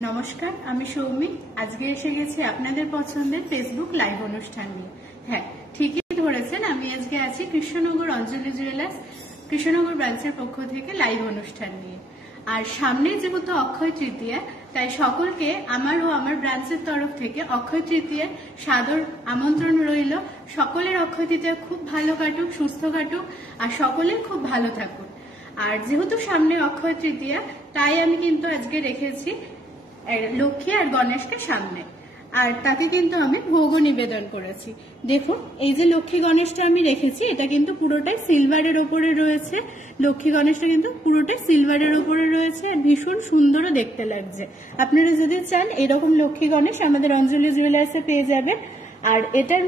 নমস্কার, আমি সৌমি। আজকে এসে গেছি আপনাদের পছন্দের ফেসবুক লাইভ অনুষ্ঠান নিয়ে। হ্যাঁ, ঠিকই ধরেছেন, আমি আজকে আছি কৃষ্ণনগর অঞ্জলি জুয়েলার্স কৃষ্ণনগর ব্রাঞ্চের পক্ষ থেকে লাইভ অনুষ্ঠান নিয়ে। আর সামনে যেহেতু অক্ষয় তৃতীয়া, তাই সকলকে আমার ও আমার ব্রাঞ্চের তরফ থেকে অক্ষয় তৃতীয়ার সাদর আমন্ত্রণ রইল। সকলের অক্ষয় তৃতীয়া খুব ভালো কাটুক, সুস্থ কাটুক, আর সকলে খুব ভালো থাকুন। আর যেহেতু সামনে অক্ষয় তৃতীয়া, তাই আমি কিন্তু আজকে রেখেছি লক্ষ্মী আর গণেশকে সামনে, আর তাকে কিন্তু আমি ভোগও নিবেদন করেছি। দেখুন, এই যে লক্ষ্মী গণেশটা আমি রেখেছি, এটা কিন্তু পুরোটাই সিলভারের ওপরে রয়েছে। লক্ষ্মী গণেশটা কিন্তু পুরোটাই সিলভারের ওপরে রয়েছে, আর ভীষণ সুন্দরও দেখতে লাগছে। আপনারা যদি চান এরকম লক্ষ্মী গণেশ আমাদের অঞ্জলি জুয়েলার্সে পেয়ে যাবেন। আর এটার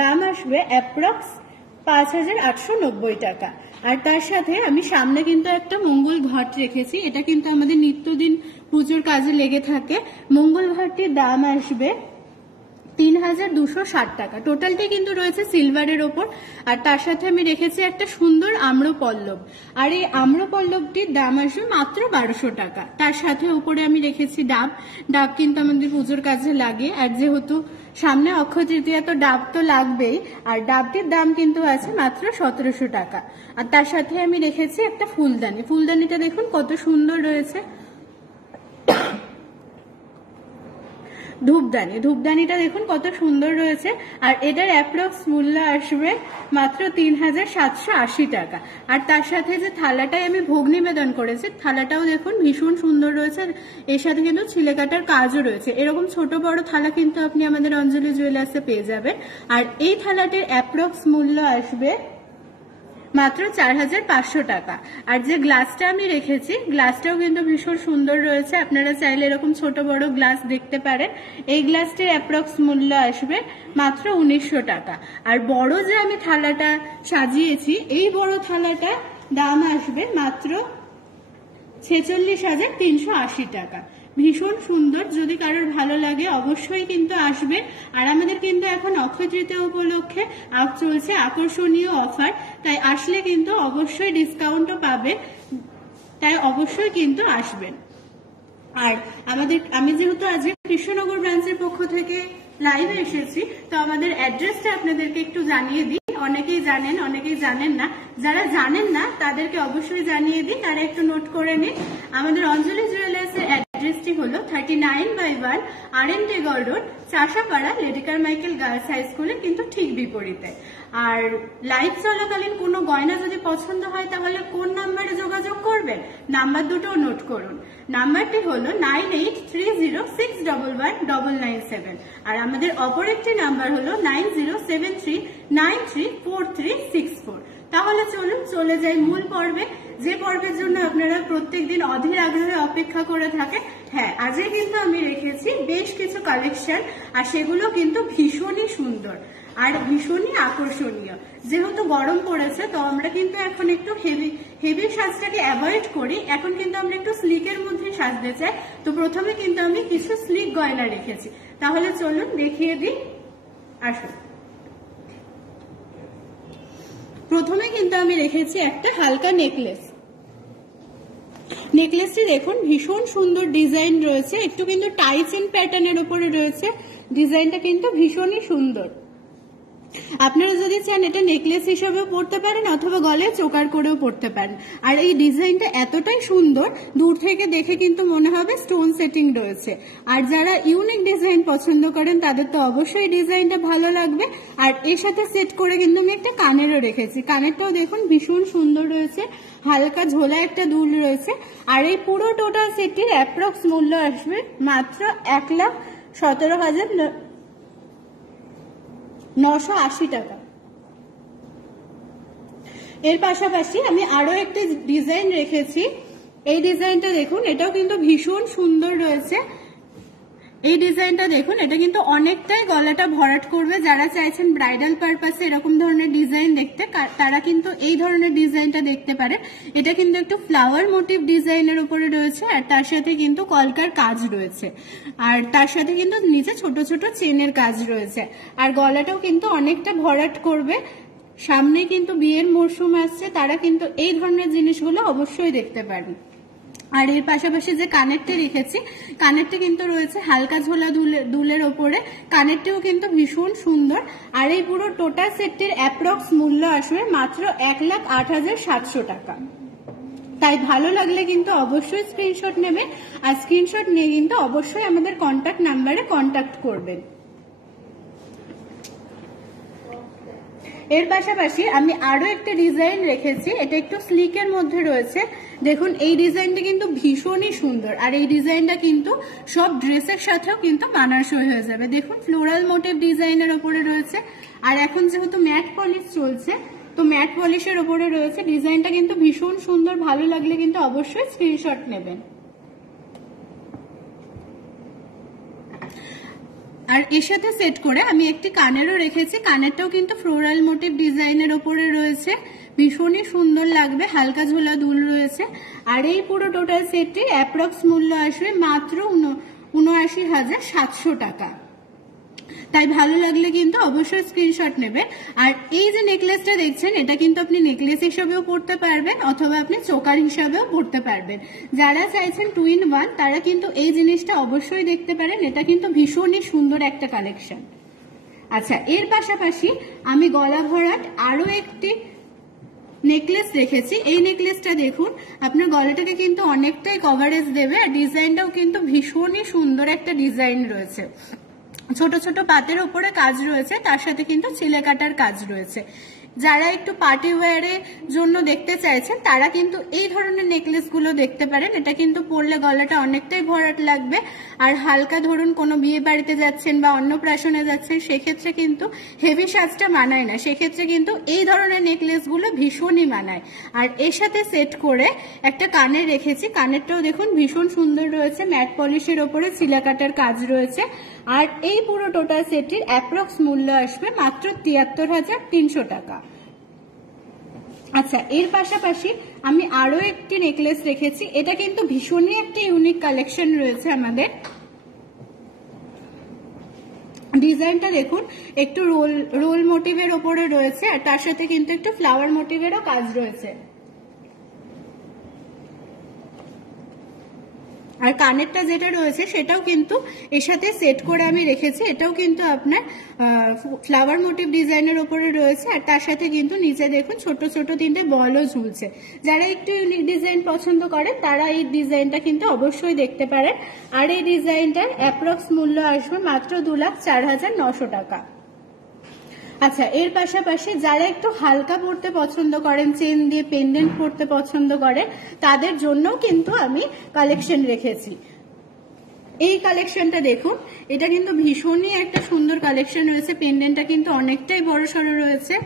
দাম আসবে অ্যাপ্রক্স 5,890 টাকা। আর তার সাথে আমি সামনে কিন্তু একটা মঙ্গল ঘট রেখেছি, এটা কিন্তু আমাদের নিত্যদিন পুজোর কাজে লেগে থাকে। মঙ্গল ঘটটির দাম আসবে 3,260 টাকা। টোটালটাই কিন্তু রয়েছে সিলভারের ওপর। আর তার সাথে আমি রেখেছি একটা সুন্দর আম্রপল্লব, আর এই আম্রপল্লবটির দাম আসবে মাত্র 1,200 টাকা। তার সাথে উপরে আমি রেখেছি ডাব। ডাব কিন্তু আমাদের পুজোর কাজে লাগে, আর যেহেতু সামনে অক্ষয় তৃতীয়া, তো ডাব তো লাগবেই। আর ডাবটির দাম কিন্তু আছে মাত্র 1,700 টাকা। আর তার সাথে আমি রেখেছি একটা ফুলদানি। ফুলদানিটা দেখুন কত সুন্দর রয়েছে। ধূপদানিটা দেখুন কত সুন্দর রয়েছে। আর এটার অ্যাপ্রক্স মূল্য আসবে মাত্র 3,780 টাকা। আর তার সাথে যে থালাটাই আমি ভোগ নিবেদন করেছি, থালাটাও দেখুন ভীষণ সুন্দর রয়েছে। এর সাথে কিন্তু ছিলে কাটার কাজও রয়েছে। এরকম ছোট বড় থালা কিন্তু আপনি আমাদের অঞ্জলি জুয়েলার্সে পেয়ে যাবেন। আর এই থালাটির অ্যাপ্রক্স মূল্য আসবে মাত্র 4,500 টাকা। আর যে গ্লাসটা আমি রেখেছি, গ্লাসটাও কিন্তু ভীষণ সুন্দর রয়েছে। আপনারা চাইলে এরকম ছোট বড় গ্লাস দেখতে পারেন। এই গ্লাসটির অ্যাপ্রক্স মূল্য আসবে মাত্র 1,900 টাকা। আর বড় যে আমি থালাটা সাজিয়েছি, এই বড় থালাটা দাম আসবে মাত্র 46,380 টাকা। ভীষণ সুন্দর। যদি কারোর ভালো লাগে অবশ্যই কিন্তু আসবে। আর আমাদের কিন্তু এখন অক্ষয় তৃতীয়া উপলক্ষে চলছে আকর্ষণীয় অফার, তাই আসলে কিন্তু অবশ্যই ডিসকাউন্টও পাবে, তাই অবশ্যই কিন্তু আসবেন। আর আমি যেহেতু আজকে কৃষ্ণনগর ব্রাঞ্চের পক্ষ থেকে লাইভে এসেছি, তো আমাদের অ্যাড্রেসটা আপনাদেরকে একটু জানিয়ে দিই। অনেকেই জানেন, অনেকেই জানেন না। যারা জানেন না তাদেরকে অবশ্যই জানিয়ে দিই, তারা একটু নোট করে নিন। আমাদের অঞ্জলি জুয়েলার্সের অ্যাড্রেসটি হলো 39/1 RN Tagore road, Chashapara, lady Carmichael girls high স্কুলের কিন্তু ঠিক বিপরীতে। আর লাইভ চলাকালীন কোনো গয়না যদি পছন্দ হয়, তাহলে কোন নাম্বারে যোগাযোগ করবেন? নাম্বার দুটোও নোট করুন। নাম্বারটি হলো 9830611997। আর আমাদের অপর একটি নাম্বার হলো 9073934364। তাহলে চলুন চলে যাই মূল পর্বে, যে পর্বের জন্য আপনারা প্রত্যেকদিন অধীর আগ্রহে অপেক্ষা করে থাকেন। হ্যাঁ, আজকে কিন্তু আমি রেখেছি বেশ কিছু কালেকশন, আর সেগুলো কিন্তু ভীষণই সুন্দর আর ভীষণই আকর্ষণীয়। যেহেতু গরম পড়েছে, তো আমরা কিন্তু এখন একটু হেভি সাজটাকে অ্যাভয়েড করি। এখন কিন্তু আমরা একটু স্লিকের মধ্যে সাজতে চাই। তো প্রথমে কিন্তু আমি কিছু স্লিক গয়না রেখেছি, তাহলে চলুন দেখিয়ে দিই। আসুন, প্রথমে কিন্তু আমি রেখেছি একটা হালকা নেকলেসটি দেখুন ভীষণ সুন্দর ডিজাইন রয়েছে, একটু কিন্তু টাই চেন প্যাটার্নের উপরে রয়েছে। ডিজাইনটা কিন্তু ভীষণই সুন্দর। আপনারা যদি চান এটা নেকলেস হিসেবেও পরতে পারেন, অথবা গলায় চোকার করেও পরতে পারেন। আর এই ডিজাইনটা এতটাই সুন্দর, দূর থেকে দেখে কিন্তু মনে হবে স্টোন সেটিং রয়েছে। আর যারা ইউনিক ডিজাইন পছন্দ করেন, তাদের তো অবশ্যই ডিজাইনটা ভালো লাগবে। আর এর সাথে সেট করে কিন্তু আমি একটা কানেরও রেখেছি। কানেরটাও দেখুন ভীষণ সুন্দর রয়েছে, হালকা ঝোলা একটা দুল রয়েছে। আর এই পুরো টোটাল সেটটির অ্যাপ্রক্স মূল্য আসবে মাত্র 1,17,980 টাকা। এর পাশাপাশি আমি আরো একটা ডিজাইন রেখেছি। এই ডিজাইনটা দেখুন, এটাও কিন্তু ভীষণ সুন্দর রয়েছে। এই ডিজাইনটা দেখুন, এটা কিন্তু অনেকটাই গলাটা ভরাট করবে। যারা চাইছেন ব্রাইডাল পারপাসে এরকম ধরনের ডিজাইন দেখতে, তারা কিন্তু এই ধরনের ডিজাইনটা দেখতে পারে। এটা কিন্তু একটু ফ্লাওয়ার মোটিভ ডিজাইনের উপরে রয়েছে, আর তার সাথে কিন্তু কলকার কাজ রয়েছে। আর তার সাথে কিন্তু নিচে ছোট ছোট চেনের কাজ রয়েছে। আর গলাটাও কিন্তু অনেকটা ভরাট করবে। সামনে কিন্তু বিয়ের মরশুম আসছে, তারা কিন্তু এই ধরনের জিনিসগুলো অবশ্যই দেখতে পারবে। আর এর পাশাপাশি যে কানেরটি রেখেছি, কানেরটি কিন্তু রয়েছে হালকা ঝোলা দুলের ওপরে। কানেরটিও কিন্তু ভীষণ সুন্দর। আর এই পুরো টোটাল সেটটির অ্যাপ্রক্স মূল্য আসবে মাত্র 1,08,700 টাকা। তাই ভালো লাগলে কিন্তু অবশ্যই স্ক্রিনশট নেবেন, আর স্ক্রিনশট নিয়ে কিন্তু অবশ্যই আমাদের কন্ট্যাক্ট নাম্বারে কন্ট্যাক্ট করবেন। এর পাশাপাশি আমি আরো একটা ডিজাইন রেখেছি, এটা একটু স্লিকের মধ্যে রয়েছে। দেখুন এই ডিজাইনটা কিন্তু ভীষণই সুন্দর, আর এই ডিজাইনটা কিন্তু সব ড্রেসের সাথেও কিন্তু মানানসই হয়ে যাবে। দেখুন ফ্লোরাল মোটিভ ডিজাইনের ওপরে রয়েছে, আর এখন যেহেতু ম্যাট পলিশ চলছে তো ম্যাট পলিশের ওপরে রয়েছে। ডিজাইনটা কিন্তু ভীষণ সুন্দর, ভালো লাগলে কিন্তু অবশ্যই স্ক্রিনশট নেবেন। আর এর সাথে সেট করে আমি একটি কানেরও রেখেছি, কানেরটাও কিন্তু ফ্লোরাল মোটিভ ডিজাইনের ওপরে রয়েছে, ভীষণই সুন্দর লাগবে, হালকা ঝোলা দুল রয়েছে। আর এই পুরো টোটাল সেটটির অ্যাপ্রক্স মূল্য আসবে মাত্র 79,700 টাকা। তাই ভালো লাগলে কিন্তু অবশ্যই স্ক্রিনশট নেবেন। আর এই যে নেকলেসটা দেখছেন, এটা কিন্তু আপনি নেকলেস হিসাবেও পরতে পারবেন অথবা আপনি চোকার হিসাবেও পরতে পারবেন। যারা চাইছেন 2 in 1 তারা কিন্তু এই জিনিসটা অবশ্যই দেখতে পারেন, এটা কিন্তু ভীষণই সুন্দর একটা কালেকশন। আচ্ছা, এর পাশাপাশি আমি গলা ভরাট আরো একটি নেকলেস রেখেছি। এই নেকলেসটা দেখুন, আপনার গলাটাকে কিন্তু অনেকটাই কভারেজ দেবে, আর ডিজাইনটাও কিন্তু ভীষণই সুন্দর একটা ডিজাইন রয়েছে। ছোট ছোট পাতের উপরে কাজ রয়েছে, তার সাথে কিন্তু ছিলে কাটার কাজ রয়েছে। যারা একটু পার্টি ওয়্যারের জন্য দেখতে চাইছেন তারা কিন্তু এই ধরনের নেকলেস গুলো দেখতে পারেন। এটা কিন্তু পরলে গলাটা অনেকটাই ভরাট লাগবে, আর হালকা ধরুন কোনো বিয়ে বাড়িতে যাচ্ছেন বা অন্নপ্রাশনে যাচ্ছেন সেক্ষেত্রে কিন্তু হেভি সাজটা মানায় না, সেক্ষেত্রে কিন্তু এই ধরনের নেকলেস গুলো ভীষণই মানায়। আর এর সাথে সেট করে একটা কানের রেখেছি, কানেরটাও দেখুন ভীষণ সুন্দর রয়েছে, ম্যাট পলিশের ওপরে ছিলা কাটার কাজ রয়েছে। আর এই পুরো টোটাল সেটটির অ্যাপ্রক্স মূল্য আসবে মাত্র 73,300 টাকা। আচ্ছা, এর পাশাপাশি আমি আরো একটি নেকলেস রেখেছি, এটা কিন্তু ভীষণই একটা ইউনিক কালেকশন রয়েছে আমাদের। ডিজাইনটা দেখুন, একটু রোল মোটিভের ওপরে রয়েছে, আর তার সাথে কিন্তু একটু ফ্লাওয়ার মোটিভেরও কাজ রয়েছে। আর কানেরটা যেটা রয়েছে সেটাও কিন্তু এর সাথে সেট করে আমি রেখেছি, এটাও কিন্তু আপনার ফ্লাওয়ার মোটিভ ডিজাইনের উপরে রয়েছে, আর তার সাথে কিন্তু নিচে দেখুন ছোট ছোট 3টে বলও ঝুলছে। যারা একটু ইউনিক ডিজাইন পছন্দ করেন তারা এই ডিজাইনটা কিন্তু অবশ্যই দেখতে পারেন। আর এই ডিজাইনটার অ্যাপ্রক্স মূল্য আসবে মাত্র 2,04,900 টাকা। আচ্ছা, এর পাশাপাশি যারা একটু হালকা পরতে পছন্দ করেন, চেন দিয়ে পেন্ডেন্ট পরতে পছন্দ করেন, তাদের জন্যও কিন্তু আমি কালেকশন রেখেছি। এই কালেকশনটা দেখুন, এটা কিন্তু ভীষণই একটা সুন্দর কালেকশন রয়েছে, পেন্ডেন্টটা কিন্তু অনেকটাই বড় সড়ো রয়েছে,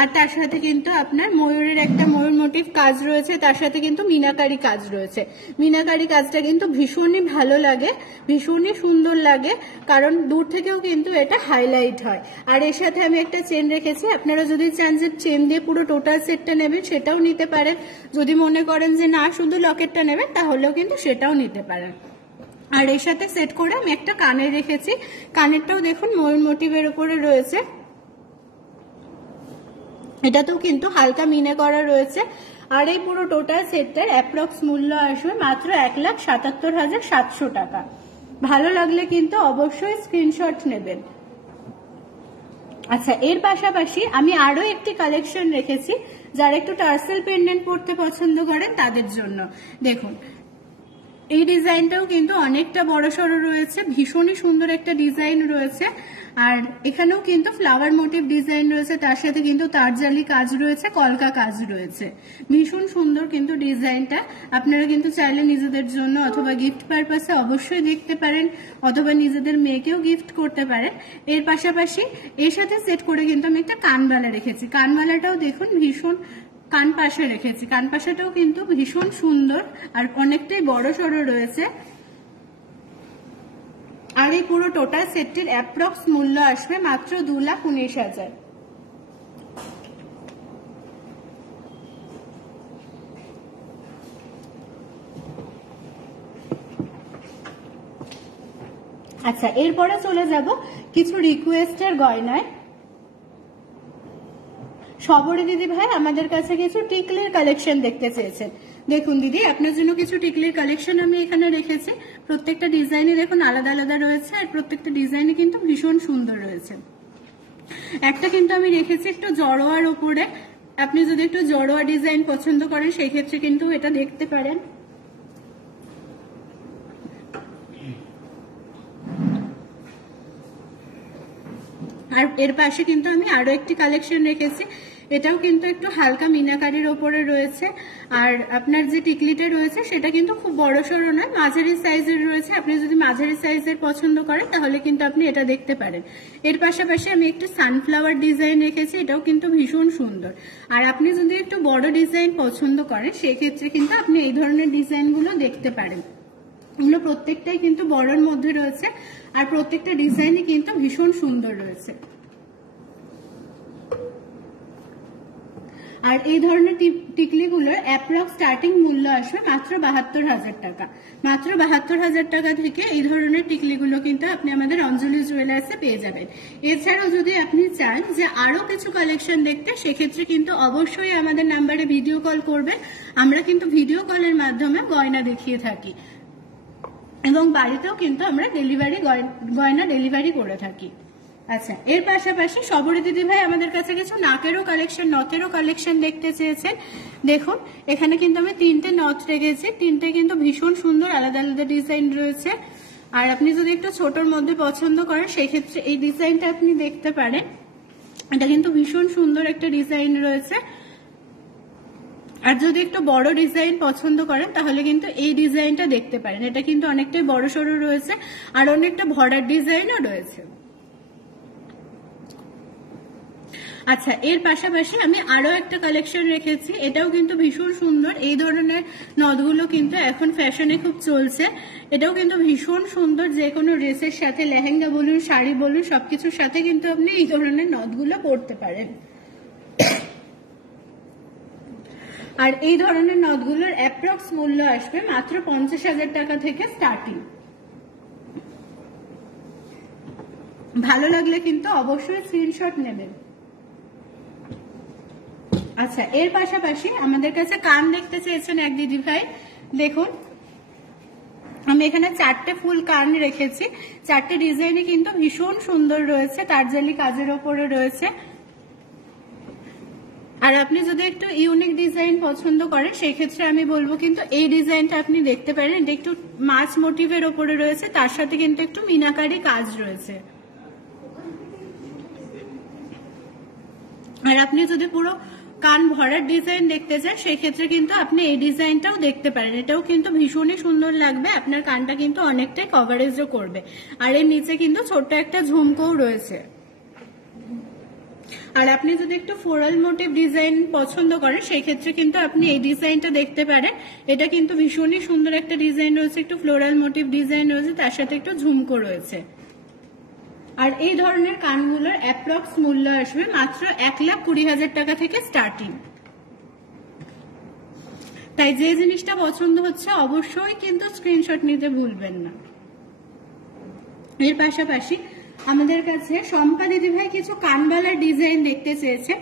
আর তার সাথে কিন্তু আপনার ময়ূরের একটা ময়ূর মোটিভ কাজ রয়েছে, তার সাথে কিন্তু মিনাকারি কাজ রয়েছে। মিনাকারি কাজটা কিন্তু ভীষণই ভালো লাগে, ভীষণই সুন্দর লাগে, কারণ দূর থেকেও কিন্তু এটা হাইলাইট হয়। আর এর সাথে আমি একটা চেন রেখেছি, আপনারা যদি চান যে চেন দিয়ে পুরো টোটাল সেটটা নেবেন সেটাও নিতে পারেন, যদি মনে করেন যে না শুধু লকেটটা নেবেন তাহলেও কিন্তু সেটাও নিতে পারেন। আর এর সাথে সেট করে আমি একটা কানের রেখেছি, কানেরটাও দেখুন ময়ূর মোটিভের উপরে রয়েছে, এটাতেও কিন্তু হালকা মিনে করা রয়েছে। আর এই পুরো টোটাল সেটটার অ্যাপ্রক্স মূল্য আসবে মাত্র 1,77,700 টাকা। ভালো লাগলে কিন্তু অবশ্যই স্ক্রিনশট নেবেন। আচ্ছা, এর পাশাপাশি আমি আরো একটি কালেকশন রেখেছি, যারা একটু টার্সেল পেন্ডেন্ট পরতে পছন্দ করেন তাদের জন্য। দেখুন এই ডিজাইনটাও কিন্তু অনেকটা বড় সড়ো রয়েছে, ভীষণই সুন্দর একটা ডিজাইন রয়েছে, আর এখানেও কিন্তু ফ্লাওয়ার মোটিভ ডিজাইন রয়েছে, তার সাথে কিন্তু তারজালি কাজ রয়েছে, কলকা কাজ রয়েছে, ভীষণ সুন্দর কিন্তু ডিজাইনটা। আপনারা কিন্তু চাইলে নিজেদের জন্য অথবা গিফট পারপাসে অবশ্যই দেখতে পারেন, অথবা নিজেদের মেয়েকেও গিফট করতে পারেন। এর পাশাপাশি এর সাথে সেট করে কিন্তু আমি একটা কানবালা রেখেছি, কানবালাটাও দেখুন ভীষণ কান পাশে রেখেছি, কান পাশাটাও কিন্তু ভীষণ সুন্দর আর অনেকটাই বড় সড়ো রয়েছে। আর এই পুরো টোটাল সেটটির অ্যাপ্রক্স মূল্য আসবে মাত্র 2,19,000। আচ্ছা, এরপরে চলে যাব কিছু রিকোয়েস্টের গয়নায়। সবরে দিদি ভাই আমাদের কাছে কিছু টিকলির কালেকশন দেখতে চেয়েছেন। দেখুন দিদি, আপনার জন্য কিছু টিকলির কালেকশন আমি এখানে রেখেছি। প্রত্যেকটা ডিজাইনে দেখুন আলাদা আলাদা রয়েছে, আর প্রত্যেকটা ডিজাইনে কিন্তু ভীষণ সুন্দর রয়েছে। একটা কিন্তু আমি রেখেছি একটু জড়োয়ার উপরে, আপনি যদি একটু জড়োয়া ডিজাইন পছন্দ করেন সেই ক্ষেত্রে কিন্তু এটা দেখতে পারেন। আর এর পাশে কিন্তু আমি আরো একটি কালেকশন রেখেছি, এটাও কিন্তু একটু হালকা মিনাকারির ওপরে রয়েছে। আর আপনার যে টিকলিটা রয়েছে সেটা কিন্তু খুব বড় সড়ো নয়, মাঝারি সাইজের রয়েছে। আপনি যদি মাঝারি সাইজের পছন্দ করেন তাহলে কিন্তু আপনি এটা দেখতে পারেন। এর পাশাপাশি আমি একটু সানফ্লাওয়ার ডিজাইন রেখেছি, এটাও কিন্তু ভীষণ সুন্দর। আর আপনি যদি একটু বড় ডিজাইন পছন্দ করেন সেক্ষেত্রে কিন্তু আপনি এই ধরনের ডিজাইনগুলো দেখতে পারেন। এগুলো প্রত্যেকটাই কিন্তু বড়র মধ্যে রয়েছে, আর প্রত্যেকটা ডিজাইনই কিন্তু ভীষণ সুন্দর রয়েছে। আর এই ধরনের টিকলিগুলোর অ্যাপ্রক্স স্টার্টিং মূল্য আসবে মাত্র ৭২,০০০ টাকা। মাত্র ৭২,০০০ টাকা থেকে এই ধরনের টিকলিগুলো কিন্তু আপনি আমাদের অঞ্জলি জুয়েলার্সে পেয়ে যাবেন। এছাড়াও যদি আপনি চান যে আরো কিছু কালেকশন দেখতে, সেক্ষেত্রে কিন্তু অবশ্যই আমাদের নাম্বারে ভিডিও কল করবেন। আমরা কিন্তু ভিডিও কলের মাধ্যমে গয়না দেখিয়ে থাকি, এবং বাড়িতেও কিন্তু আমরা গয়না ডেলিভারি করে থাকি। আচ্ছা, এর পাশাপাশি সবরে দিদি ভাই আমাদের কাছে কিছু নাকেরও কালেকশন, নথেরও কালেকশন দেখতে চেয়েছেন। দেখুন এখানে কিন্তু আমি 3টে নথ রেখেছি, 3টে কিন্তু ভীষণ সুন্দর আলাদা আলাদা ডিজাইন রয়েছে। আর আপনি যদি একটু ছোটর মধ্যে পছন্দ করেন সেই ক্ষেত্রে এই ডিজাইনটা আপনি দেখতে পারেন, এটা কিন্তু ভীষণ সুন্দর একটা ডিজাইন রয়েছে। আর যদি একটু বড় ডিজাইন পছন্দ করেন তাহলে কিন্তু এই ডিজাইনটা দেখতে পারেন, এটা কিন্তু অনেকটাই বড় সড়ো রয়েছে, আর অনেকটা ভরার ডিজাইনও রয়েছে। আচ্ছা, এর পাশাপাশি আমি আরো একটা কালেকশন রেখেছি, এটাও কিন্তু ভীষণ সুন্দর। এই ধরনের নথগুলো কিন্তু এখন ফ্যাশনে খুব চলছে, এটাও কিন্তু ভীষণ সুন্দর। যে কোনো ড্রেসের সাথে, লেহেঙ্গা বলুন, শাড়ি বলুন, সবকিছুর সাথে কিন্তু আপনি এই ধরনের নথগুলো পরতে পারেন। আর এই ধরনের নথগুলোর অ্যাপ্রক্স মূল্য আসবে মাত্র ৫০,০০০ টাকা থেকে স্টার্টিং। ভালো লাগলে কিন্তু অবশ্যই স্ক্রিনশট নেবেন। আচ্ছা, এর পাশাপাশি আমাদের কাছে কান দেখতে চেয়েছেন এক দিদি ভাই। দেখুন আমি এখানে 4টে ফুল কান রেখেছি, 4টে ডিজাইনে কিন্তু ভীষণ সুন্দর রয়েছে, তারজালি কাজের ওপরে রয়েছে। আর আপনি যদি একটু ইউনিক ডিজাইন পছন্দ করেন সেই ক্ষেত্রে আমি বলবো কিন্তু এই ডিজাইনটা আপনি দেখতে পারেন। এটা একটু মাছ মোটিভের ওপরে রয়েছে, তার সাথে কিন্তু একটু মিনাকারি কাজ রয়েছে। আর আপনি যদি পুরো কান ভরার ডিজাইন দেখতে চান সেই ক্ষেত্রে কিন্তু আপনি এই ডিজাইনটাও দেখতে পারেন, এটাও কিন্তু ভীষণই সুন্দর লাগবে। আপনার কানটা কিন্তু অনেকটাই কভারেজও করবে। আর এর নিচে কিন্তু ছোট্ট একটা ঝুমকোও রয়েছে। আর আপনি যদি একটু ফ্লোরাল মোটিভ ডিজাইন পছন্দ করেন সেই ক্ষেত্রে কিন্তু আপনি এই ডিজাইনটা দেখতে পারেন, এটা কিন্তু ভীষণই সুন্দর একটা ডিজাইন রয়েছে, একটু ফ্লোরাল মোটিভ ডিজাইন রয়েছে, তার সাথে একটু ঝুমকো রয়েছে। আর এই ধরনের কানগুলোর অ্যাপ্রক্স মূল্য আসবে মাত্র ১,২০,০০০ টাকা থেকে স্টার্টিং। তাই যে জিনিসটা পছন্দ হচ্ছে অবশ্যই কিন্তু স্ক্রিনশট নিতে ভুলবেন না। এর পাশাপাশি আমাদের কাছে শম্পা দিদি ভাই কিছু কানবালার ডিজাইন দেখতে চেয়েছে।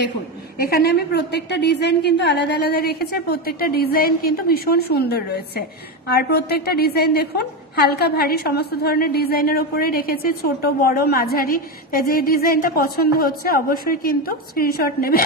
দেখুন এখানে আমি প্রত্যেকটা ডিজাইন কিন্তু আলাদা আলাদা রেখেছি, প্রত্যেকটা ডিজাইন কিন্তু ভীষণ সুন্দর রয়েছে। আর প্রত্যেকটা ডিজাইন দেখুন হালকা ভারী সমস্ত ধরনের ডিজাইনের উপরে রেখেছি, ছোট বড় মাঝারি। যে ডিজাইনটা পছন্দ হচ্ছে অবশ্যই কিন্তু স্ক্রিনশট নেবে।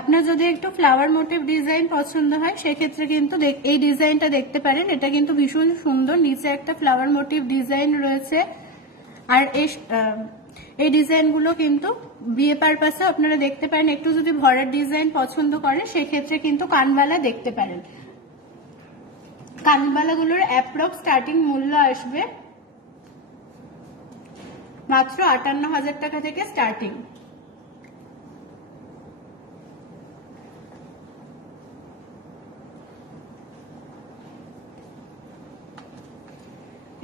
আপনার যদি একটু ফ্লাওয়ার মোটিভ ডিজাইন পছন্দ হয় সেক্ষেত্রে কিন্তু এই ডিজাইনটা দেখতে পারেন, এটা কিন্তু ভীষণ সুন্দর। নিচে একটা ফ্লাওয়ার মোটিভ ডিজাইন রয়েছে। আর এই ডিজাইনগুলো কিন্তু বিয়ে পারপাসে আপনারা দেখতে পারেন। একটু যদি ভরার ডিজাইন পছন্দ করেন সেক্ষেত্রে কিন্তু কানবালা দেখতে পারেন। কানবালাগুলোর অ্যাপ্রক্স স্টার্টিং মূল্য আসবে মাত্র ৫৮,০০০ টাকা থেকে স্টার্টিং।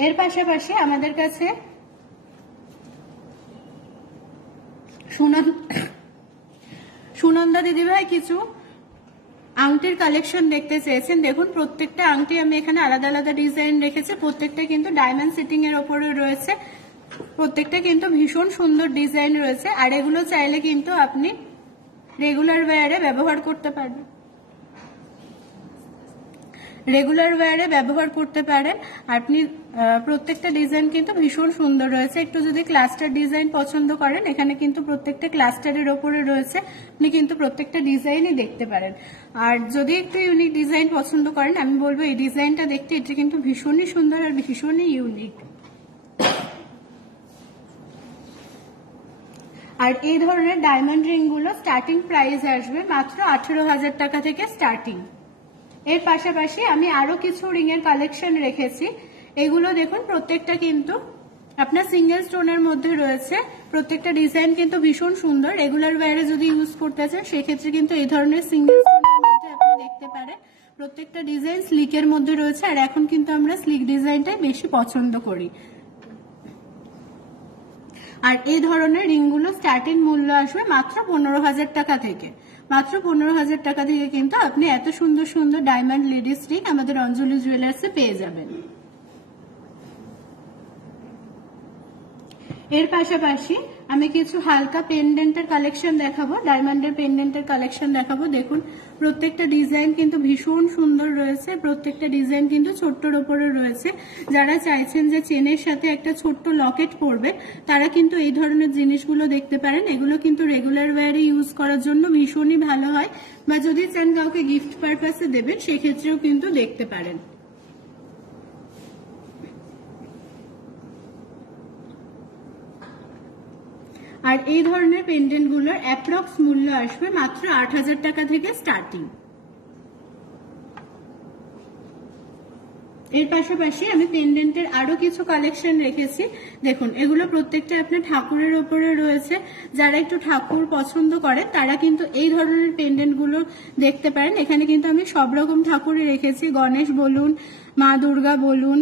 এর পাশাপাশি আমাদের কাছে সুনন্দা দিদিভাই কিছু আংটির কালেকশন দেখতে চেয়েছেন, দেখুন প্রত্যেকটা আংটি আমি এখানে আলাদা আলাদা ডিজাইন রেখেছি, প্রত্যেকটা কিন্তু ডায়মন্ড সেটিং এর ওপরে রয়েছে, প্রত্যেকটা কিন্তু ভীষণ সুন্দর ডিজাইন রয়েছে। আর এগুলো চাইলে কিন্তু আপনি রেগুলার ওয়্যারে ব্যবহার করতে পারবেন, রেগুলার ওয়্যারে ব্যবহার করতে পারেন আপনি। প্রত্যেকটা ডিজাইন কিন্তু ভীষণ সুন্দর রয়েছে। একটু যদি ক্লাস্টার ডিজাইন পছন্দ করেন, এখানে কিন্তু প্রত্যেকটা ক্লাস্টারের ওপরে রয়েছে, আপনি কিন্তু প্রত্যেকটা ডিজাইনই দেখতে পারেন। আর যদি একটু ইউনিক ডিজাইন পছন্দ করেন, আমি বলবো এই ডিজাইনটা দেখতে, এটা কিন্তু ভীষণই সুন্দর আর ভীষণই ইউনিক। আর এই ধরনের ডায়মন্ড রিং গুলো স্টার্টিং প্রাইস আসবে মাত্র 18,000 টাকা থেকে স্টার্টিং। এর পাশাপাশি আমি আরো কিছু রিং এর কালেকশন রেখেছি, এগুলো দেখুন প্রত্যেকটা কিন্তু আপনার সিঙ্গেল স্টোনের মধ্যে রয়েছে, প্রত্যেকটা ডিজাইন কিন্তু ভীষণ সুন্দর। রেগুলার ওয়্যারে যদি ইউজ করতে চান সেক্ষেত্রে কিন্তু এই ধরনের সিঙ্গেল স্টোনের মধ্যে আপনি দেখতে পারেন। প্রত্যেকটা ডিজাইন স্লিকের মধ্যে রয়েছে, আর এখন কিন্তু আমরা স্লিক ডিজাইনটাই বেশি পছন্দ করি। আর এই ধরনের রিংগুলো স্টার্টিং মূল্য আসবে মাত্র 15,000 টাকা থেকে। মাত্র 15,000 টাকা থেকে কিন্তু আপনি এত সুন্দর সুন্দর ডায়মন্ড লেডিস রিং আমাদের অঞ্জলি জুয়েলার্সে পেয়ে যাবেন। এর পাশাপাশি আমি কিছু হালকা পেন্ডেন্টের কালেকশন দেখাবো, ডায়মন্ডের পেন্ডেন্টের কালেকশন দেখাবো। দেখুন প্রত্যেকটা ডিজাইন কিন্তু ভীষণ সুন্দর রয়েছে, প্রত্যেকটা ডিজাইন কিন্তু ছোট্টর ওপরে রয়েছে। যারা চাইছেন যে চেনের সাথে একটা ছোট্ট লকেট পরবে, তারা কিন্তু এই ধরনের জিনিসগুলো দেখতে পারেন। এগুলো কিন্তু রেগুলার ওয়্যারে ইউজ করার জন্য ভীষণই ভালো হয়, বা যদি চান কাউকে গিফট পারপাসে দেবেন সেক্ষেত্রেও কিন্তু দেখতে পারেন। আর এই ধরনের পেন্ডেন্ট গুলোর অ্যাপ্রক্স মূল্য আসবে মাত্র 8,000 টাকা থেকে স্টার্টিং। এর পাশাপাশি আমি পেন্ডেন্টের আরো কিছু কালেকশন রেখেছি। দেখুন এগুলো প্রত্যেকটা আপনার ঠাকুরের ওপরে রয়েছে, যারা একটু ঠাকুর পছন্দ করেন তারা কিন্তু এই ধরনের পেন্ডেন্ট গুলো দেখতে পারেন। এখানে কিন্তু আমি সব রকম ঠাকুরই রেখেছি, গণেশ বলুন, মা দুর্গা বলুন,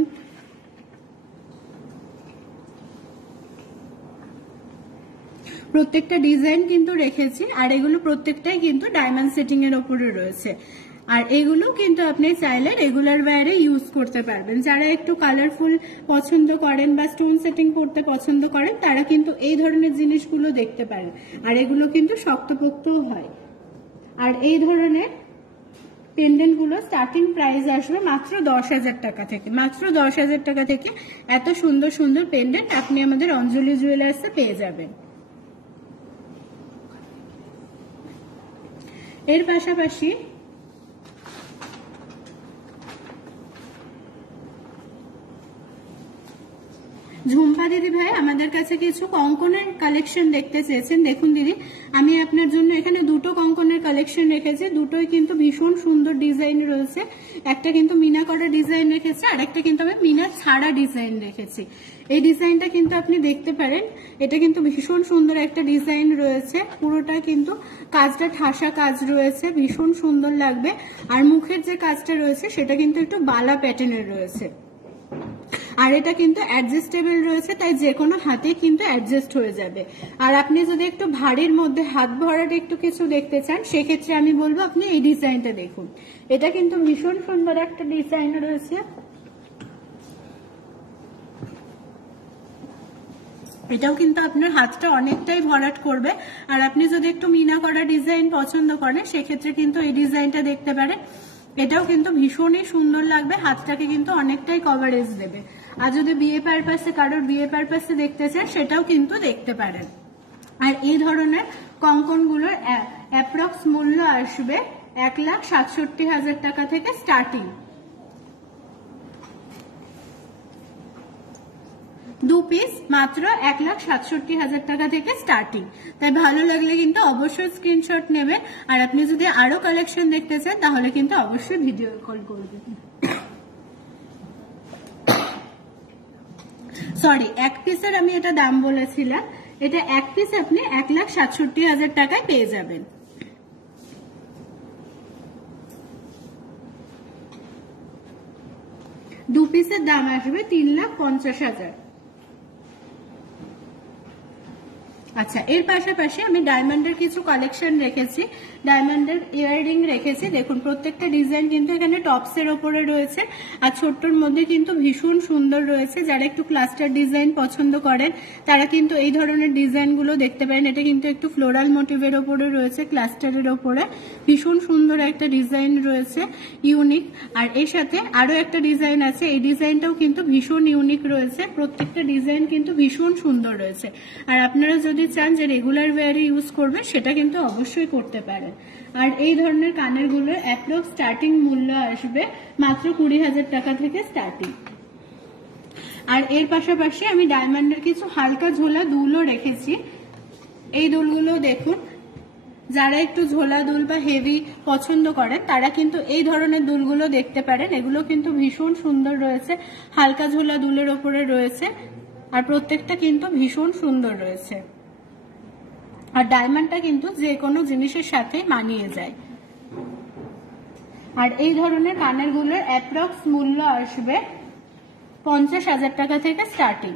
প্রত্যেকটা ডিজাইন কিন্তু রেখেছি। আর এগুলো প্রত্যেকটাই কিন্তু ডায়মন্ড সেটিং এর উপরে রয়েছে। আর এগুলো কিন্তু আপনি চাইলে রেগুলার ওয়্যারে ইউজ করতে পারবেন। যারা একটু কালারফুল পছন্দ করেন বা স্টোন সেটিং করতে পছন্দ করেন, তারা কিন্তু এই ধরনের জিনিসগুলো দেখতে পারেন। আর এগুলো কিন্তু শক্তপোক্তও হয়। আর এই ধরনের পেন্ডেন্ট গুলো স্টার্টিং প্রাইস আসবে মাত্র 10,000 টাকা থেকে। মাত্র 10,000 টাকা থেকে এত সুন্দর সুন্দর পেন্ডেন্ট আপনি আমাদের অঞ্জলি জুয়েলার্সে পেয়ে যাবেন। এর পাশাপাশি ঝুম্পা দিদি ভাই আমাদের কাছে কিছু কঙ্কনের কালেকশন দেখতে চেয়েছেন। দেখুন দিদি, আমি আপনার জন্য এখানে দুটো কঙ্কনের কালেকশন রেখেছি, দুটোই কিন্তু ভীষণ সুন্দর ডিজাইন রয়েছে। একটা কিন্তু মিনা করা ডিজাইন রেখেছি, আর একটা কিন্তু আমি মিনা ছাড়া ডিজাইন রেখেছি। এই ডিজাইনটা কিন্তু আপনি দেখতে পারেন, এটা কিন্তু ভীষণ সুন্দর একটা ডিজাইন রয়েছে, পুরোটা কিন্তু কাজটা ঠাসা কাজ রয়েছে, ভীষণ সুন্দর লাগবে। আর মুখের যে কাজটা রয়েছে সেটা কিন্তু একটু বালা প্যাটার্নের রয়েছে। আর এটা কিন্তু অ্যাডজাস্টেবল রয়েছে, তাই যে কোনো হাতে কিন্তু অ্যাডজাস্ট হয়ে যাবে। আর আপনি যদি একটু ভারীর মধ্যে হাত ভরাট একটু কিছু দেখতে চান, সেক্ষেত্রে আমি বলবো আপনি এই ডিজাইনটা দেখুন। এটা কিন্তু ভীষণ সুন্দর একটা ডিজাইন রয়েছে। এটাও কিন্তু আপনার হাতটা অনেকটাই ভরাট করবে। আর আপনি যদি একটু মিনা করা ডিজাইন পছন্দ করেন, সেক্ষেত্রে কিন্তু এই ডিজাইনটা দেখতে পারেন। এটাও কিন্তু ভীষণই সুন্দর লাগবে, হাতটাকে কিন্তু অনেকটাই কভারেজ দেবে। আর যদি বিয়ে পারপাসে কারোর বিয়ে পারপাসে দেখতে চান, সেটাও কিন্তু দেখতে পারেন। আর এই ধরনের কঙ্কনগুলোর অ্যাপ্রক্স মূল্য আসবে 1,67,000 টাকা থেকে স্টার্টিং। দু পিস মাত্র 1,67,000 টাকা থেকে স্টার্টিং। তাই ভালো লাগলে কিন্তু অবশ্যই স্ক্রিনশট নেবেন। আর আপনি যদি আরো কালেকশন দেখতে চান, তাহলে কিন্তু অবশ্যই ভিডিও কল করবেন। সরি, এক পিসের আমি এটা দাম বলেছিলাম, এটা এক পিস আপনি 1,67,000 টাকায় পেয়ে যাবেন। দু পিসের দাম আসবে 3,50,000। আচ্ছা, এর পাশাপাশি আমি ডায়মন্ডের কিছু কালেকশন রেখেছি। ডায়মন্ডের ইয়াররিং রেখেছি। দেখুন প্রত্যেকটা ডিজাইন কিন্তু এখানে টপসের ওপরে রয়েছে আর ছোট্টর মধ্যে কিন্তু ভীষণ সুন্দর রয়েছে। যারা একটু ক্লাস্টার ডিজাইন পছন্দ করেন তারা কিন্তু এই ধরনের ডিজাইনগুলো দেখতে পারেন। এটা কিন্তু একটু ফ্লোরাল মোটিভের ওপরে রয়েছে, ক্লাস্টারের ওপরে ভীষণ সুন্দর একটা ডিজাইন রয়েছে, ইউনিক। আর এর সাথে আরো একটা ডিজাইন আছে, এই ডিজাইনটাও কিন্তু ভীষণ ইউনিক রয়েছে। প্রত্যেকটা ডিজাইন কিন্তু ভীষণ সুন্দর রয়েছে। আর আপনারা যদি চান যে রেগুলার ওয়্যারে ইউজ করবেন সেটা কিন্তু অবশ্যই করতে পারেন। আর এই ধরনের কানের গুলোর অ্যাপ্রক্স স্টার্টিং মূল্য আসবে মাত্র 20,000 টাকা থেকে স্টার্টিং। আর এর পাশাপাশি আমি ডায়মন্ডের কিছু হালকা ঝোলা দুলও রেখেছি। এই দুলগুলো দেখুন, যারা একটু ঝোলা দুল বা হেভি পছন্দ করেন তারা কিন্তু এই ধরনের দুলগুলো দেখতে পারেন। এগুলো কিন্তু ভীষণ সুন্দর রয়েছে, হালকা ঝোলা দুলের ওপরে রয়েছে আর প্রত্যেকটা কিন্তু ভীষণ সুন্দর রয়েছে। আর ডায়মন্ডটা কিন্তু যে কোনো জিনিসের সাথে মানিয়ে যায়। আর এই ধরনের কানের গুলোর অ্যাপ্রক্স মূল্য আসবে 50,000 টাকা থেকে স্টার্টিং।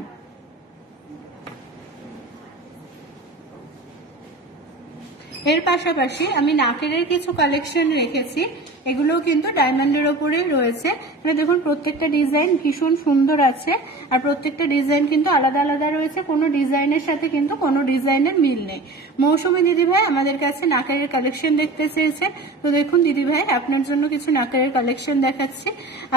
এর পাশাপাশি আমি নাকের কিছু কালেকশন রেখেছি, এগুলোও কিন্তু ডায়মন্ডের ওপরেই রয়েছে। দেখুন প্রত্যেকটা ডিজাইন ভীষণ সুন্দর আছে আর প্রত্যেকটা ডিজাইন কিন্তু আলাদা আলাদা রয়েছে, কোনো ডিজাইনের সাথে কিন্তু কোনো ডিজাইনের মিল নেই। মৌসুমী দিদিভাই আমাদের কাছে নাকের কালেকশন দেখতে চেয়েছেন, তো দেখুন দিদিভাই আপনার জন্য কিছু নাকের কালেকশন দেখাচ্ছি।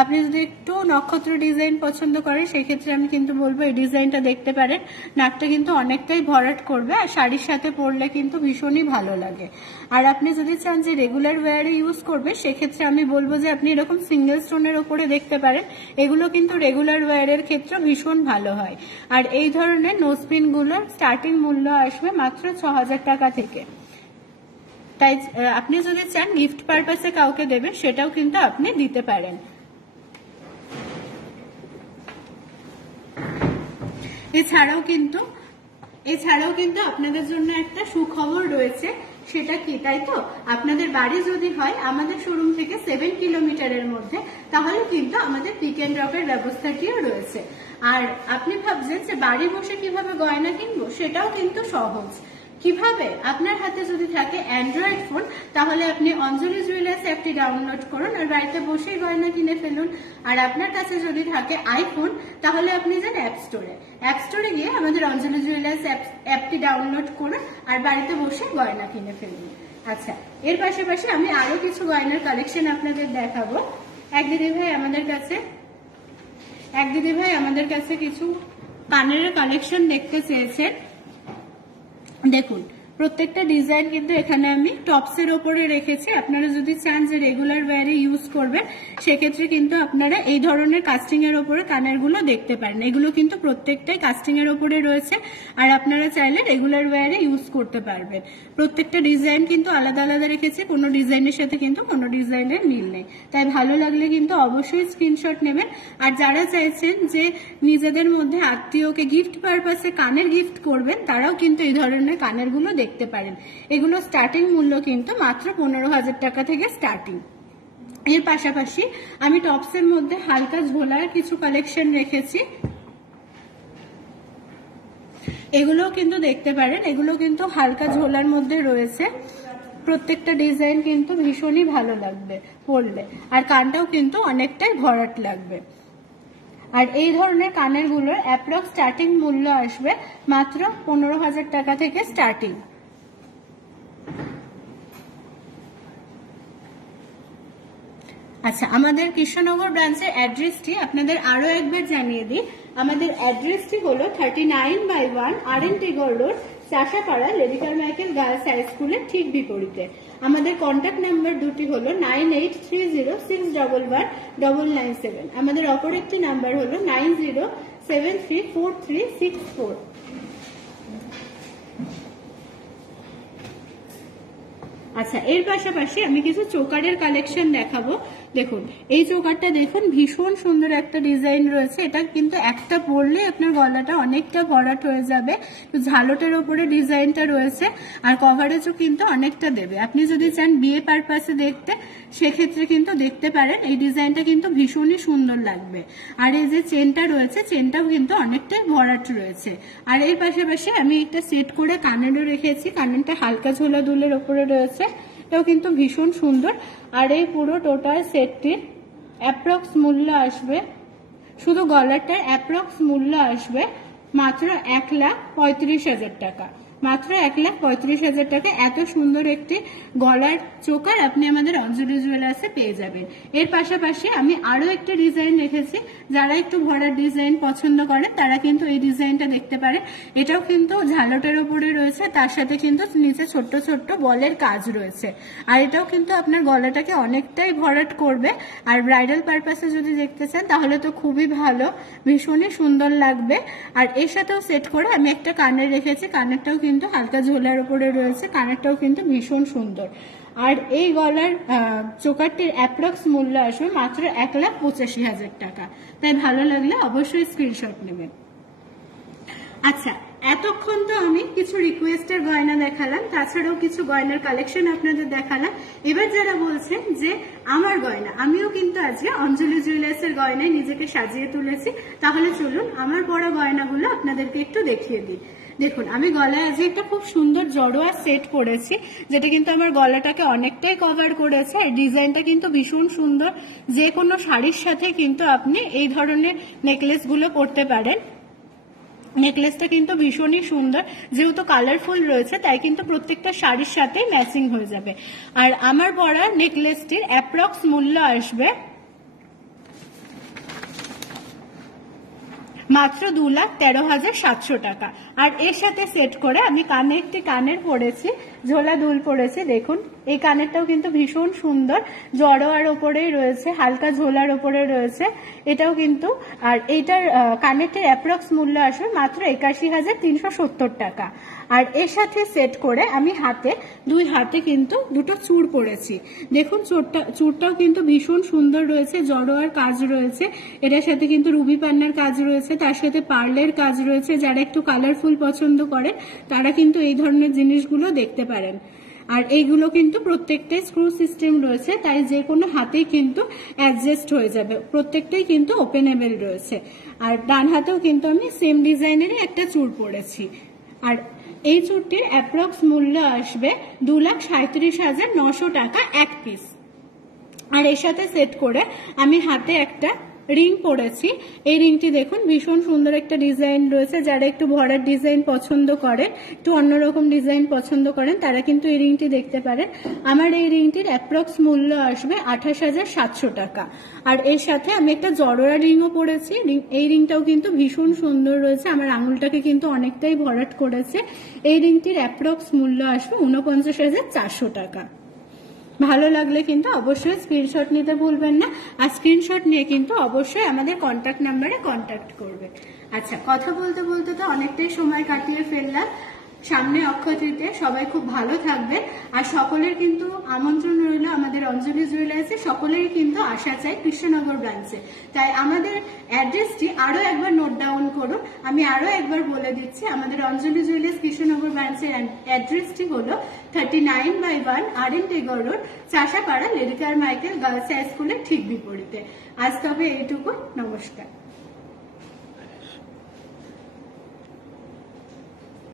আপনি যদি একটু নক্ষত্র ডিজাইন পছন্দ করেন সেক্ষেত্রে আমি কিন্তু বলবো এই ডিজাইনটা দেখতে পারেন। নাকটা কিন্তু অনেকটাই ভরাট করবে আর শাড়ির সাথে পরলে কিন্তু ভীষণই ভালো লাগে। আর আপনি যদি চান যে রেগুলার ওয়্যারে ইউজ করবে সেক্ষেত্রে আমি বলবো যে আপনি এরকম সিঙ্গেল স্টোনের ওপরে দেখতে পারেন, এগুলো কিন্তু রেগুলার ওয়্যারের ক্ষেত্রে ভীষণ ভালো হয়। আর এই ধরনের নোজপিন গুলোর স্টার্টিং মূল্য আসবে মাত্র 6,000 টাকা থেকে। তাই আপনি যদি চান গিফট পারপাসে কাউকে দেবেন সেটাও কিন্তু আপনি দিতে পারেন। এছাড়াও কিন্তু আপনাদের জন্য একটা সুখবর রয়েছে। সেটা কি, তাই তো? আপনাদের বাড়ি যদি হয় আমাদের শোরুম থেকে 7 কিলোমিটারের মধ্যে, তাহলে কিন্তু আমাদের পিক এন্ড ড্রপের ব্যবস্থাটিও রয়েছে। আর আপনি ভাবছেন যে বাড়ি বসে কিভাবে গয়না কিনবো, সেটাও কিন্তু সহজ। কিভাবে? আপনার হাতে যদি থাকে অ্যান্ড্রয়েড ফোন তাহলে আপনি অঞ্জলি জুয়েলার্স অ্যাপটি ডাউনলোড করুন আর বাড়িতে বসেই গয়না কিনে ফেলুন। আর আপনার কাছে যদি থাকে আইফোন তাহলে আপনি যান অ্যাপ স্টোরে গিয়ে আমাদের অঞ্জলি জুয়েলার্স অ্যাপটি ডাউনলোড করুন আর বাড়িতে বসে গয়না কিনে ফেলুন। আচ্ছা, এর পাশাপাশি আমি আরো কিছু গয়নার কালেকশন আপনাদের দেখাবো। এক দিদিভাই আমাদের কাছে কিছু কানের কালেকশন দেখতে চেয়েছেন। দেখুন প্রত্যেকটা ডিজাইন কিন্তু এখানে আমি টপসের ওপরে রেখেছি। আপনারা যদি চান যে রেগুলার ওয়্যারে ইউজ করবেন সেক্ষেত্রে কিন্তু আপনারা এই ধরনের কাস্টিং এর ওপরে কানের গুলো দেখতে পারেন। এগুলো কিন্তু প্রত্যেকটাই কাস্টিং এর ওপরে রয়েছে আর আপনারা চাইলে রেগুলার ওয়্যারে ইউজ করতে পারবেন। প্রত্যেকটা ডিজাইন কিন্তু আলাদা আলাদা রেখেছি, কোনো ডিজাইনের সাথে কিন্তু কোনো ডিজাইনের মিল নেই। তাই ভালো লাগলে কিন্তু অবশ্যই স্ক্রিনশট নেবেন। আর যারা চাইছেন যে নিজেদের মধ্যে আত্মীয়কে গিফট পারপাসে কানের গিফট করবেন তারাও কিন্তু এই ধরনের কানের গুলো দেখতে পারেন। এগুলো স্টার্টিং মূল্য কিন্তু মাত্র 15,000 টাকা থেকে স্টার্টিং। এর পাশাপাশি আমি টপসের মধ্যে হালকা ঝোলার কিছু কালেকশন রেখেছি, এগুলোও কিন্তু দেখতে পারেন। এগুলো কিন্তু হালকা ঝোলার মধ্যে রয়েছে, প্রত্যেকটা ডিজাইন কিন্তু ভীষণই ভালো লাগবে পরলে আর কানটাও কিন্তু অনেকটাই ভরাট লাগবে। আর এই ধরনের কানের গুলোর অ্যাপ্রক্স স্টার্টিং মূল্য আসবে মাত্র 15,000 টাকা থেকে স্টার্টিং। আচ্ছা, আমাদের কৃষ্ণনগর ব্রাঞ্চের অ্যাড্রেসটি আপনাদের আরো একবার জানিয়ে দিই। আমাদের অ্যাড্রেসটি হলো 39/1 RN Tagore road, Chashapara, lady Carmichael girls high স্কুলের ঠিক বিপরীতে। আমাদের কন্ট্যাক্ট নাম্বার দুটি হলো 9830611997। আমাদের অপর একটি নাম্বার হলো 90734364। আচ্ছা, এর পাশাপাশি আমি কিছু চোকারের কালেকশন দেখাবো। দেখুন এই চোকারটা দেখুন, ভীষণ সুন্দর একটা ডিজাইন রয়েছে। এটা কিন্তু একটা পরলে আপনার গলাটা অনেকটা ভরাট হয়ে যাবে। তো ঝালটের উপরে ডিজাইনটা রয়েছে আর কভারেজও কিন্তু অনেকটা দেবে। আপনি যদি চান বিয়ে পারপাসে দেখতে সেক্ষেত্রে কিন্তু দেখতে পারেন। এই ডিজাইনটা কিন্তু ভীষণই সুন্দর লাগবে। আর এই যে চেনটা রয়েছে, চেনটাও কিন্তু অনেকটাই ভরাট রয়েছে। আর এর পাশাপাশি আমি একটা সেট করে কানেরও রেখেছি। কানেরটা হালকা ঝোলা দুলের ওপরে রয়েছে, এটাও কিন্তু ভীষণ সুন্দর। আর এই পুরো টোটাল সেটটির অ্যাপ্রক্স মূল্য আসবে, শুধু গলাটার অ্যাপ্রক্স মূল্য আসবে মাত্র 1,35,000 টাকা, মাত্র 1,35,000 টাকা। এত সুন্দর একটি গলার চোকার আপনি আমাদের অঞ্জলি জুয়েলার্সে পেয়ে যাবেন। এর পাশাপাশি আমি আরো একটা ডিজাইন রেখেছি, যারা একটু ভরার ডিজাইন পছন্দ করেন তারা কিন্তু এই ডিজাইনটা দেখতে পারেন। এটাও কিন্তু ঝালটের উপরে রয়েছে, তার সাথে কিন্তু নিচে ছোট্ট ছোট্ট বলের কাজ রয়েছে। আর এটাও কিন্তু আপনার গলাটাকে অনেকটাই ভরাট করবে। আর ব্রাইডাল পারপাসে যদি দেখতে চান তাহলে তো খুবই ভালো, ভীষণই সুন্দর লাগবে। আর এর সাথেও সেট করে আমি একটা কানের রেখেছি, কানেরটাও কিন্তু হালকা ঝোলার উপরে রয়েছে, কানেরটাও কিন্তু ভীষণ সুন্দর। আর এই গলার চোকারটির অ্যাপ্রক্স মূল্য আসবে মাত্র 1,85,000 টাকা। তাই ভালো লাগলে অবশ্যই স্ক্রিনশট নেবেন। আচ্ছা, এতক্ষণ তো আমি কিছু রিকোয়েস্টের গয়না দেখালাম, তাছাড়াও কিছু গয়নার কালেকশন আপনাদের দেখালাম। এবার যারা বলছেন যে আমার গয়না, আমিও কিন্তু আজকে অঞ্জলি জুয়েলার্সের গয়নায় নিজেকে সাজিয়ে তুলেছি, তাহলে চলুন আমার পরা গয়নাগুলো আপনাদেরকে একটু দেখিয়ে দিই। দেখুন, আমি গলায় আজকে একটা খুব সুন্দর জড়োয়া সেট পরেছি, যেটা কিন্তু আমার গলাটাকে অনেকটাই কভার করেছে। আর ডিজাইনটা কিন্তু ভীষণ সুন্দর, যে কোনো শাড়ির সাথে কিন্তু আপনি এই ধরনের নেকলেস গুলো পরতে পারেন। নেকলেসটা কিন্তু ভীষণই সুন্দর, যেহেতু কালারফুল রয়েছে তাই কিন্তু প্রত্যেকটা শাড়ির সাথে ম্যাচিং হয়ে যাবে। আর আমার পরা নেকলেসটির অ্যাপ্রক্স মূল্য আসবে মাত্র 2,13,700 টাকা। আর এর সাথে সেট করে আমি কানে একটি কানের পরেছি, ঝোলা দুল পরেছি। দেখুন, এই কানেরটাও কিন্তু ভীষণ সুন্দর, জড়োয়ার ওপরেই রয়েছে, হালকা ঝোলার ওপরে রয়েছে এটাও কিন্তু। আর এইটার কানেরটির অ্যাপ্রক্স মূল্য আসবে মাত্র 81,370 টাকা। আর এর সাথে সেট করে আমি দুই হাতে কিন্তু দুটো চূড় পরেছি। দেখুন, চূড়টাও কিন্তু ভীষণ সুন্দর রয়েছে, জড়োয়ার কাজ রয়েছে, এটার সাথে কিন্তু রুবি পান্নার কাজ রয়েছে, তার সাথে পার্লের কাজ রয়েছে। যারা একটু কালারফুল পছন্দ করেন তারা কিন্তু এই ধরনের জিনিসগুলো দেখতে পারেন। আর এইগুলো কিন্তু প্রত্যেকটাই স্ক্রু সিস্টেম রয়েছে, তাই যে কোনো হাতেই কিন্তু অ্যাডজাস্ট হয়ে যাবে, প্রত্যেকটাই কিন্তু ওপেনেবল রয়েছে। আর ডান হাতেও কিন্তু আমি সেম ডিজাইনেরই একটা চূড় পরেছি। আর এই চূড়টির অ্যাপ্রক্স মূল্য আসবে 2,37,900 টাকা এক পিস। আর এর সাথে সেট করে আমি হাতে একটা রিং পরেছি। এই রিংটি দেখুন, ভীষণ সুন্দর একটা ডিজাইন রয়েছে। যারা একটু ভরার ডিজাইন পছন্দ করেন, একটু অন্যরকম ডিজাইন পছন্দ করেন, তারা কিন্তু এই রিংটি দেখতে পারেন। আমার এই রিংটির অ্যাপ্রক্স মূল্য আসবে 28,700 টাকা। আর এর সাথে আমি একটা জড়োয়া রিংও পরেছি। এই রিংটাও কিন্তু ভীষণ সুন্দর রয়েছে, আমার আঙুলটাকে কিন্তু অনেকটাই ভরাট করেছে। এই রিংটির অ্যাপ্রক্স মূল্য আসবে 49,400 টাকা। ভালো লাগলে কিন্তু অবশ্যই স্ক্রিনশট নিতে ভুলবেন না। আর স্ক্রিনশট নিয়ে কিন্তু অবশ্যই আমাদের কন্ট্যাক্ট নাম্বারে কন্ট্যাক্ট করবে। আচ্ছা, কথা বলতে বলতে তো অনেকটাই সময় কাটিয়ে ফেললাম। সামনে অক্ষয় তৃতীয়া, সবাই খুব ভালো থাকবে। আর সকলের কিন্তু আমন্ত্রণ রইল আমাদের অঞ্জলি জুয়েলার্সে, সকলেরই কিন্তু আসা চাই কৃষ্ণনগর ব্রাঞ্চে। তাই আমাদের অ্যাড্রেসটি আরো একবার নোট ডাউন করুন, আমি আরো একবার বলে দিচ্ছি। আমাদের অঞ্জলি জুয়েলার্স কৃষ্ণনগর ব্রাঞ্চের অ্যাড্রেসটি হলো 39/1 RN Tagore road, Chashapara, lady Carmichael girls high স্কুলের ঠিক বিপরীতে। আজ তবে এইটুকু, নমস্কার।